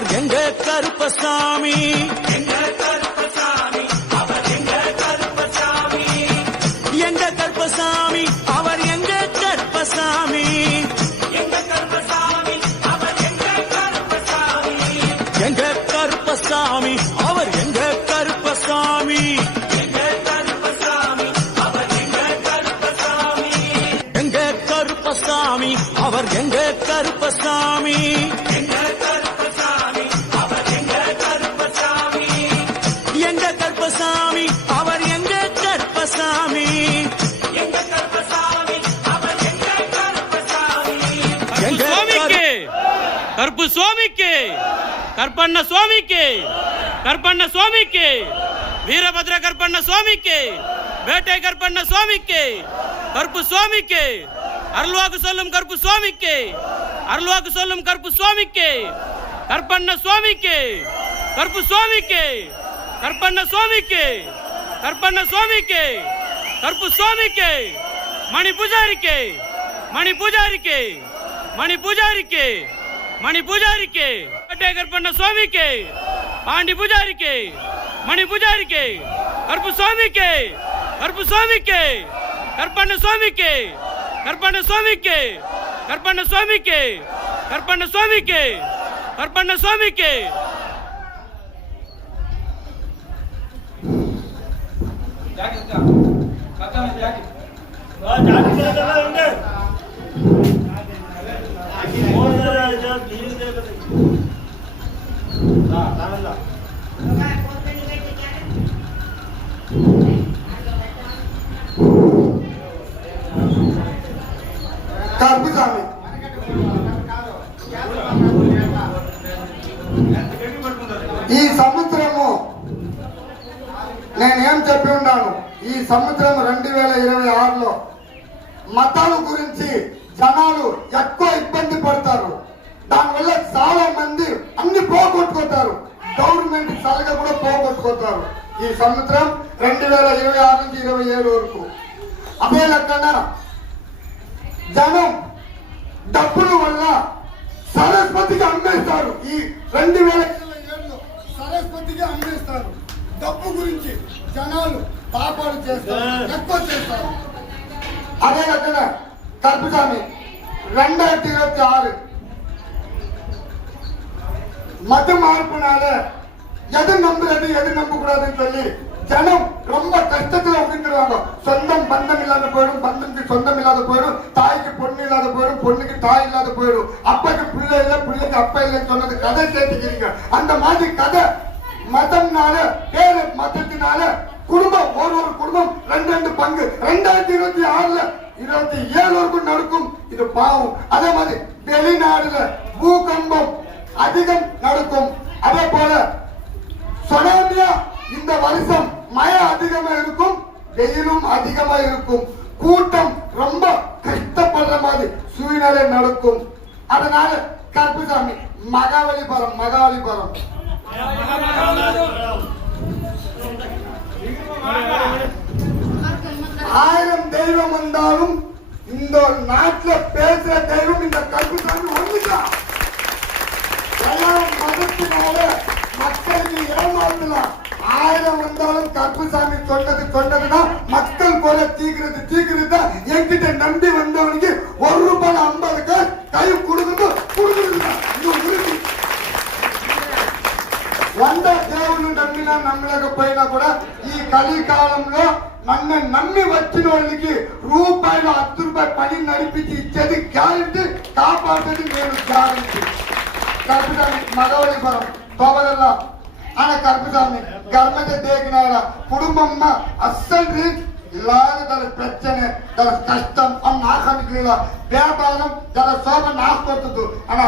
அவர் எங்க கருப்பசாமி, எங்க கருப்பசாமி, அவர் எங்க கருப்பசாமி, எங்க கருப்பசாமி, அவர் எங்க கருப்பசாமி, எங்க கருப்பசாமி, அவர் எங்க கருப்பசாமி, எங்க கருப்பசாமி, அவர் எங்க கருப்பசாமி, எங்க கருப்பசாமி, அவர் எங்க கருப்பசாமி, எங்க கருப்பசாமி, அவர் எங்க கருப்பசாமி, எங்க கருப்பசாமி, அவர் எங்க கருப்பசாமி, எங்க கருப்பசாமி, அவர் எங்க கருப்பசாமி, எங்க கருப்பசாமி, அவர் எங்க கருப்பசாமி, எங்க சுவாமிக்கு கருப்பு சுவாமிக்கு கற்பண்ண சுவாமிக்கு கற்பண்ண சுவாமிக்கு வீரபத்ர கற்பண்ண சுவாமிக்கு வேட்டை கற்பண்ண சுவாமிக்கு கருப்பு சுவாமிக்கு அருள்வாக்கு சொல்லும் கருப்பு சுவாமிக்கு அருள்வாக்கு சொல்லும் கருப்பு சுவாமிக்கு கற்பண்ண சுவாமிக்கு கருப்பு சுவாமிக்கு கற்பண்ண சுவாமிக்கு கற்பண்ண சுவாமிக்கு கருப்பு சுவாமிக்கு மணி பூஜாரிக்கு மணி பூஜாரிக்கு மணி பூஜாரிக்கு மணி பூஜாரிக்கு வேட்டை கற்பண்ண சுவாமிக்கு பாண்டி பூஜாரிக்கு மணி பூஜாரிக்கு கருப்பு சுவாமிக்கு கருப்பு சுவாமிக்கு கற்பண்ண சுவாமிக்கு கற்பண்ண சுவாமிக்கு கற்பண்ண சுவாமிக்கு கற்பண்ண சுவாமிக்கு கற்பண்ண சுவாமிக்கு కర్పుసామి ఈ సంవత్సరము నేనేం చెప్పి ఉన్నాను, ఈ సంవత్సరం 2026లో మతాల గురించి జనాలు ఎక్కువ ఇబ్బంది పడతారు. దానివల్ల చాలా మంది అన్ని పోగొట్టుకుంటారు, గవర్నమెంట్ సలహా కూడా పోగొట్టుకుంటారు. ఈ సంవత్సరం 2026 నుంచి 27 వరకు అదే లెక్కన జనం డబ్బుల వల్ల సరస్వతికి అమ్మేస్తారు. ఈ 2027లో సరస్వతికి అమ్మేస్తారు. డబ్బు గురించి జనాలు పాపాలు చేస్తారు, ఎక్కువ చేస్తారు. అదే లెక్కన కర్పుసామి 2026 மத மாறுப்புனால எது நம்புறது எது நம்ப கூடாதுன்னு சொல்லி ஜனம் ரொம்ப கஷ்டத்துல உட்காந்துருவாங்க. சொந்தம் பந்தம் இல்லாத போயிடும், பந்தத்துக்கு சொந்தம் இல்லாத போயிடும், தாய்க்கு பொண்ணு இல்லாத போயிடும், பொண்ணுக்கு தாய் இல்லாத போயிடும், அப்பக்கு பிள்ளை இல்ல, பிள்ளைக்கு அப்பா இல்லைன்னு சொன்னது கதை கேட்டுக்கிறீங்க. அந்த மாதிரி கதை மதம்னால பேரு மதத்தினால குடும்பம் ஒரு குடும்பம் 2 பங்கு 2026ல 27 வரைக்கும் நடக்கும். இது பாவம். அதே மாதிரி வெளிநாடுல பூகம்பம் அதிகம் நடக்கும். அதே போல சுனாமியா இந்த வருஷம் மழை அதிகமா இருக்கும், வெயிலும் அதிகமா இருக்கும், கூட்டம் ரொம்ப கஷ்டப்படுற மாதிரி சூழ்நிலை நடக்கும். அதனால கருப்புசாமி மகாபலிபுரம் மகாபலிபுரம் 1000 தெய்வம் வந்தாலும் இந்த நாட்டில் பேசுற தெய்வம் இந்த கருப்புசாமி ஒண்ணுதான். மதத்தினால மக்களுக்கு ஏமாத்தலாம். 1000 வந்தாலும் கருப்புசாமி சொன்னதுன்னா மக்கள் போல தீக்கிறது என்கிட்ட நம்பி வந்தவனுக்கு ₹1 50 கை கொடுக்குறதுதான் వంద దేవుళ్ళు నమ్మినా నమ్మలేకపోయినా కూడా ఈ కలికాలంలో నన్ను నమ్మి వచ్చిన వాళ్ళకి రూపాయలు 10 రూపాయలు పని నడిపించి ఇచ్చేది గ్యారంటీ, కాపాడేది నేను గ్యారంటీ. కర్పుసామి మగవలిపురం తోబగల్ల ஆனா கருப்புசாமி கர்மத்தை தேக்கினால குடும்பம் அசல் இல்லாத தர பிரச்சனை தர கஷ்டம் ಅವ್ನು ಹಾಕೊಂಡಿರ್ಲಿಲ್ಲ. ವ್ಯಾಪಾರ ಜರ ಶೋಭ ನಾಶ್ ಕೊಡ್ತಿದ್ದು ಅಣ್ಣ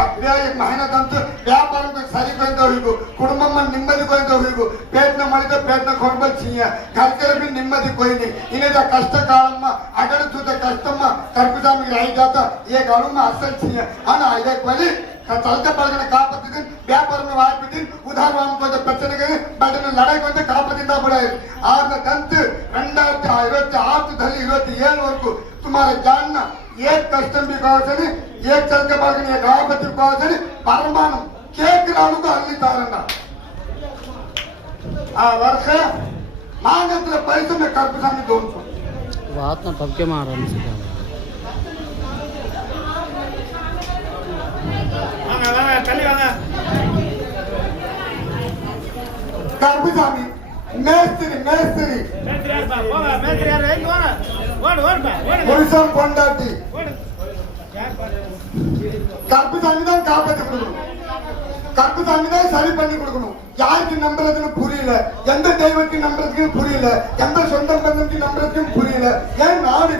ಮೆಹನತ್ ಅಂತೂ ವ್ಯಾಪಾರ ಸರಿಗೋಯ್ತ ಹೋಗಿಗು, ಕುಟುಂಬ ನೆಮ್ಮದಿ ಗೋಯ್ತ ಹೋಗಿಗು, ಪೇಟ್ನ ಮಾಡಿದ ಪೇಟ್ನ ಕೊಡ್ಬಚ್ಚಿಯ ಕರ್ಕರ ಬಿ ನೆಮ್ಮದಿ ಕೊಯ್ನಿ ಇನ್ನದ ಕಷ್ಟ ಕಾಲಮ್ಮ ಅಗಡ ಸುತ್ತ ಕಷ್ಟಮ್ಮ ಕರ್ಪುಸಾಮಿ ರಾಯಿಗಾತ ಏ ಗಳುಮ್ಮ ಅಸಲ್ ಚಿಯ ಅಣ್ಣ ಇದೇ ಕೊಲಿ தலத்தை பழகின காப்பத்துக்கு வியாபாரம் வாய்ப்பு உதாரணம் கொஞ்சம் பிரச்சனைக்கு பட் லடாய் கொஞ்சம் காப்பத்தின் கூட ஆறு கந்து 2026 27 వరకు तुम्हारे जानना एक कष्टम भी కావచ్చని एक चल के बाग एक आपत्ति కావచ్చని परमाणु கேட்கிற அளவுக்கு அள்ளி தாரண்டா வருஷ நாங்கத்துல பைசா கருப்புசாமி தோணும் बात ना पक्के मार रहा है கருப்புசாமி மேஸ்திரி மேஸ்திரி புருஷன் பொண்டாட்டி கருப்புசாமி தான் காப்பாற்றி கொடுக்கணும் கருப்புசாமி தான் சரி பண்ணி கொடுக்கணும் யாருக்கு நம்புறதுன்னு புரியல எந்த தெய்வத்தையும் நம்புறதுக்கு புரியல எந்த சொந்த பந்தத்துக்கு நம்புறதுக்கும் புரியல ஏன் நாடு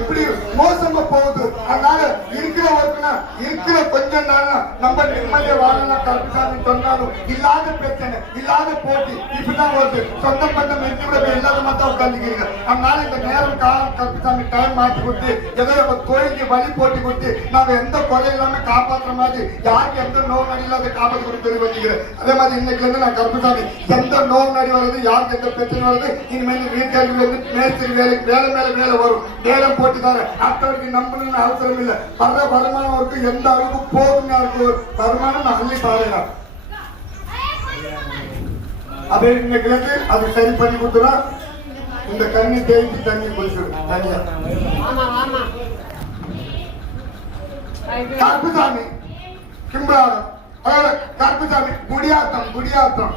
இப்படி மோசமா போகுது அதனால இருக்கிற ஒருத்தனா இருக்கிற கொஞ்ச நாள் நம்ம நிம்மதியா வாழலாம் கருப்புசாமி சொன்னாலும் இல்லாத பிரச்சனை இல்லாத போட்டி இப்படிதான் வருது சொந்த பந்தம் வெற்றி விட இல்லாத மட்டும் உட்காந்துக்கிறீங்க அதனால இந்த நேரம் காலம் கருப்புசாமி டைம் மாற்றி கொடுத்து ஏதோ நம்ம கோயிலுக்கு வழி போட்டி கொடுத்து நாங்க எந்த குறை இல்லாம காப்பாற்றுற மாதிரி யாருக்கு எந்த நோய் நடி இல்லாத காப்பாற்றி கொடுத்து தெரிவிக்கிறேன் அதே மாதிரி இன்னைக்கு நான் கருப்புசாமி எந்த நோய் நடி வருது யாருக்கு எந்த பிரச்சனை வருது இனிமேல் வீட்டுல இருந்து மேஸ்திரி வேலைக்கு வேலை மேல மேல வரும் நேரம் போட்டு தர அடுத்தவருக்கு நம்பணும்னு அவசரம் இல்லை வர்ற வருமானம் இருக்கு எந்த அளவுக்கு போதுங்க இருக்கு வருமானம் அள்ளி பாருங்க அதே இன்னைக்கு அது சரி பண்ணி கொடுத்துறா இந்த கண்ணி தேய்ச்சி தண்ணி குடிச்சிடும் தனியா கருப்புசாமி கிம்பாரம் கருப்புசாமி குடியாத்தம் குடியாத்தம்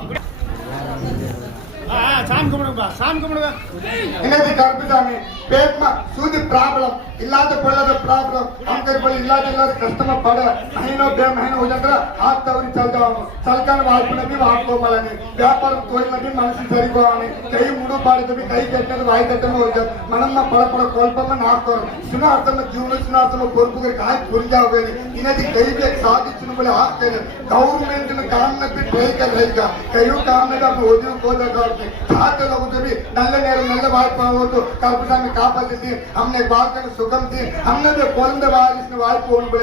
இன்னைக்கு கருப்புசாமி பேட்மா சூதி ப்ராப்ளம் ಇಲ್ಲಾದ ಪಳ್ಳದ ಪ್ರಾಬ್ಲಮ್ ಅಂಕರ್ ಬಳಿ ಇಲ್ಲಾದ ಕಷ್ಟಮ ಪಡ ಮಹಿನೋ ಬೇ ಮಹಿನ ಹೋಜಂದ್ರ ಆತ್ತವರಿ ಚಲ್ದಾವನು ಸಲ್ಕನ ವಾಲ್ಪನಬಿ ವಾಕೋಮಲನಿ ವ್ಯಾಪಾರ ತೋಯಿನಬಿ ಮನಸ್ಸು ಸರಿಗೋವನಿ ಕೈ ಮುಡು ಪಾಡಿದಬಿ ಕೈ ಕೆಟ್ಟದ ವಾಯಿ ತಟ್ಟಮ ಹೋಜ ಮನಮ್ಮ ಪಡ ಕೋಲ್ಪಮ್ಮ ನಾಕೋರು ಸುನಾರ್ಥಮ ಜೀವನ ಸುನಾರ್ಥಮ ಕೊರ್ಪುಗರಿ ಕಾಯಿ ಕುರಿಜಾವೇನಿ ಇನದಿ ಕೈಗೆ ಸಾಧಿಸಿನ ಬಳಿ ಹಾಕ್ತೇನೆ ಗವರ್ಮೆಂಟ್ ಕಾಮನಕ್ಕೆ ಟ್ರೈಕ ರೈಕ ಕೈಯು ಕಾಮನದ ಓದಿನ ಕೋದಗಾರ್ತಿ ಸಾಧ್ಯ ಲಗುದಬಿ நல்ல நேரம் நல்ல வாய்ப்பு ஆகுது கருப்புசாமி காப்பாத்தி हमने बालकन सुगम थी हमने भी कुंद वारिस वाய்ப்பு ஒன்று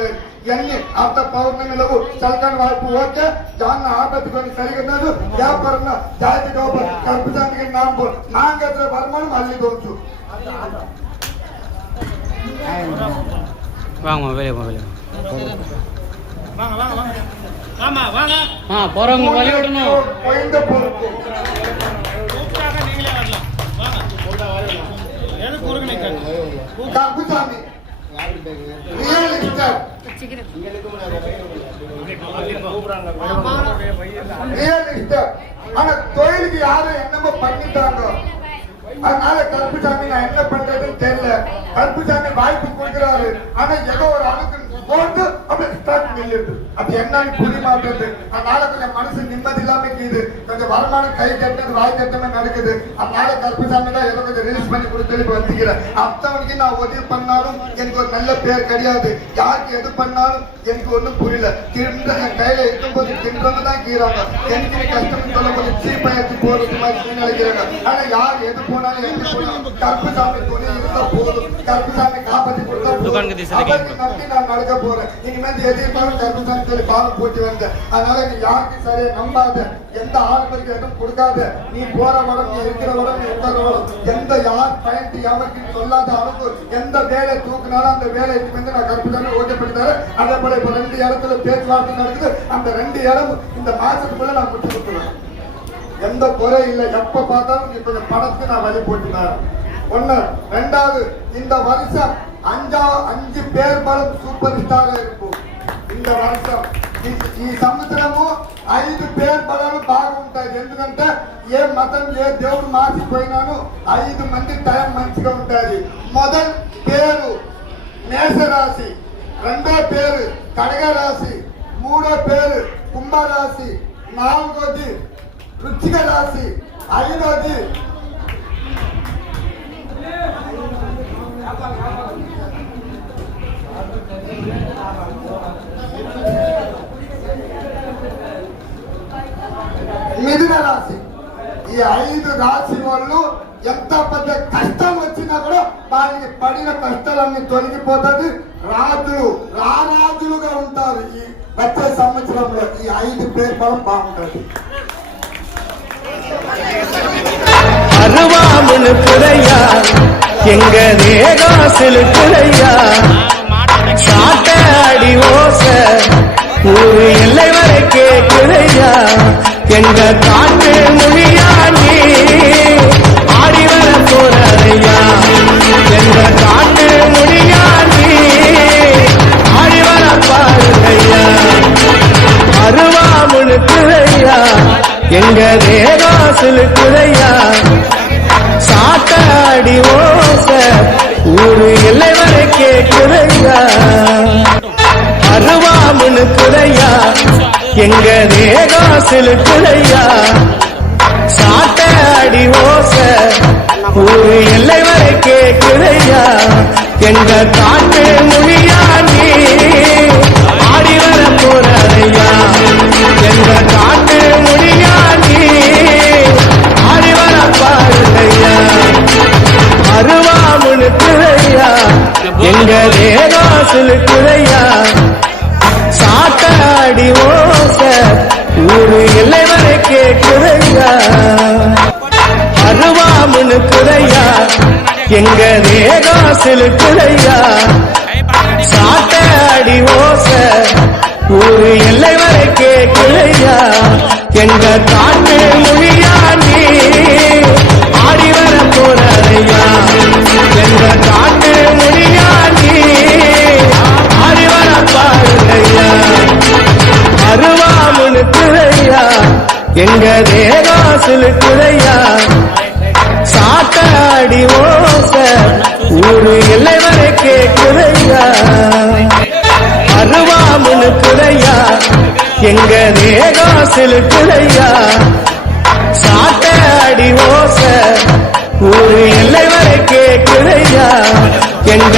ಎಣ್ಣೆ ಅರ್ಥ ಪೌರ್ಣಮಿಲವು ಚಲ್ಕನ್ ವಾಯ್ಪು ಓಕೆ ಜಾನ್ನ ಆಪತ್ತಿಗೆ ಸರಿಗನ್ನದು ವ್ಯಾಪಾರನ ಜಾತಿ ಗೌಪ ಕರ್ಪುಸಾನಿಗೆ ನಾಂಗದ್ರ ಬರ್ಮಾನು ಅಲ್ಲಿ ದೋಚು வாங்க வெளியே வெளியே வாங்க வாங்க வாங்க ஆமா வாங்க போறவங்க வழி விடணும் போயிந்த பொறுப்பு கூப்பிட்டாங்க நீங்களே வரலாம் வாங்க எதுக்கு குறுக்கு நிக்கணும் கர்ப்புசாமி ரியல் எஸ்டேட் ரியல் எஸ்டேட் ஆனா தொழிலுக்கு யாரும் என்னமோ பண்ணிட்டாங்க அதனால கருப்புசாமி நான் என்ன பண்றதுன்னு தெரியல கருப்புசாமி வாய்ப்பு கொடுக்கிறாரு ஆனா ஏதோ ஒரு அளவுக்கு போட்டு அப்படியே ஸ்டார்ட் நில்லுது அது என்னன்னு புரிய மாட்டேது அதனால கொஞ்சம் மனசு நிம்மதி இல்லாம இருக்குது கொஞ்சம் வருமானம் கை கட்டது வாய் கட்டமே நடக்குது அதனால கருப்புசாமி தான் ஏதோ கொஞ்சம் ரிலீஸ் பண்ணி கொடுத்து இப்ப வந்துக்கிறேன் அத்தவனுக்கு நான் உதவி பண்ணாலும் எனக்கு ஒரு நல்ல பேர் கிடையாது யாருக்கு எது பண்ணாலும் எனக்கு ஒண்ணும் புரியல கிண்ட என் கையில இருக்கும்போது கிண்டன்னு தான் கீறாங்க எனக்கு கஷ்டம் சொல்லும்போது சீப்பாயிரத்தி போறது மாதிரி நினைக்கிறாங்க ஆனா யார் எது போனாலும் எப்படி போனாலும் கருப்புசாமி துணை இருந்தா போதும் கருப்புசாமி காப்பாற்றி கொடுத்தா போதும் நம்பி நான் நடக்க போறேன் இனிமேல் எதிர்பார்த்து கருப்புசாமி சொல்லி பாலம் போட்டி வந்தேன் அதனால நீ யாருக்கு சரியா நம்பாத எந்த ஆளுக்கு எதுவும் கொடுக்காத நீ போற வரம் நீ இருக்கிற வரம் நீ உட்கார வரம் எந்த யார் பயன்ட்டு யாருக்கு சொல்லாத அளவுக்கு எந்த வேலை தூக்குனாலும் அந்த வேலை வந்து நான் கருப்புசாமி ஓட்டப்படுத்தாரு அதே போல இப்ப 2 இடத்துல பேச்சுவார்த்தை நடக்குது அந்த 2 இடம் இந்த மாசத்துக்குள்ள நான் முட்டு கொடுத்துருவேன் எந்த குறை இல்லை எப்ப பார்த்தாலும் நீ கொஞ்சம் பணத்துக்கு நான் வழி போட்டுனாரு ஒண்ணு ரெண்டாவது இந்த வருஷம் 5 பேர் பலம் சூப்பர் ஸ்டாரா இருக்கும் இந்த வருஷம் ఈ సంవత్సరము 5 పేరు బలాలు బాగుంటాయి ఎందుకంటే ఏ మతం ఏ దేవుడు మార్చిపోయినాను 5 మంది టైం మంచిగా ఉంటుంది మొదటి పేరు మేషరాశి రెండో పేరు కడగ రాశి మూడో పేరు కుంభరాశి నాలుగోది వృశ్చిక రాశి ఐదోది మిథున రాశి ఈ 5 రాశి వాళ్ళు ఎంత పెద్ద కష్టం వచ్చినా కూడా వాళ్ళకి పడిన కష్టాలన్నీ తొలగిపోతుంది రాజులుగా ఉంటారు ఈ వచ్చే సంవత్సరంలో ఈ 5 పేరు బలం బాగుంటుంది அருவாமனு புறையா எங்க நேராசில் புறையா சாட்ட அடி ஓச ஊரு எல்லை வரை கேட்குதையா எங்க காட்டு மொழியா நீ ஆடி வர போறையா எங்க காட்டு மொழியா நீ ஆடி வர பாருங்கய்யா அருவா முழுக்குதையா எங்க தேகம் சிலுக்குதையா சாட்டாடி ஓச ஊரு எல்லை வரை கேட்குதையா அருவா முழுக்குதையா எங்க தேகம் சிலுக்குதையா சாட்டாடி ஓச ஊரு எல்லை வரை கேட்குதையா எங்க காட்டு மொழியா நீ ஆடி வர போறையா எங்க காட்டு மொழியா நீ ஆடி வர பாருங்கய்யா அருவா முழுக்குதையா எங்க தேகம் சிலுக்குதையா சாட்டாடி ஓச ஊரு எல்லை வரை கேட்குதையா அருவா முழுக்குதையா எங்க தேகம் சிலுக்குதையா சாட்டாடி ஓச ஊரு எல்லை வரை கேட்குதையா எங்க காட்டு மொழியா நீ ஆடி வர போறையா எங்க காட்டு மொழியா நீ ஆடி வர பாருங்கய்யா அருவா முழுக்குதையா எங்க தேகம் சிலுக்குதையா சாட்டாடி ஓச ஊரு எல்லை வரை கேட்குதையா அருவா முழுக்குதையா எங்க தேகம் சிலுக்குதையா சாட்டாடி ஓச ஊரு எல்லை வரை கேட்குதையா எங்க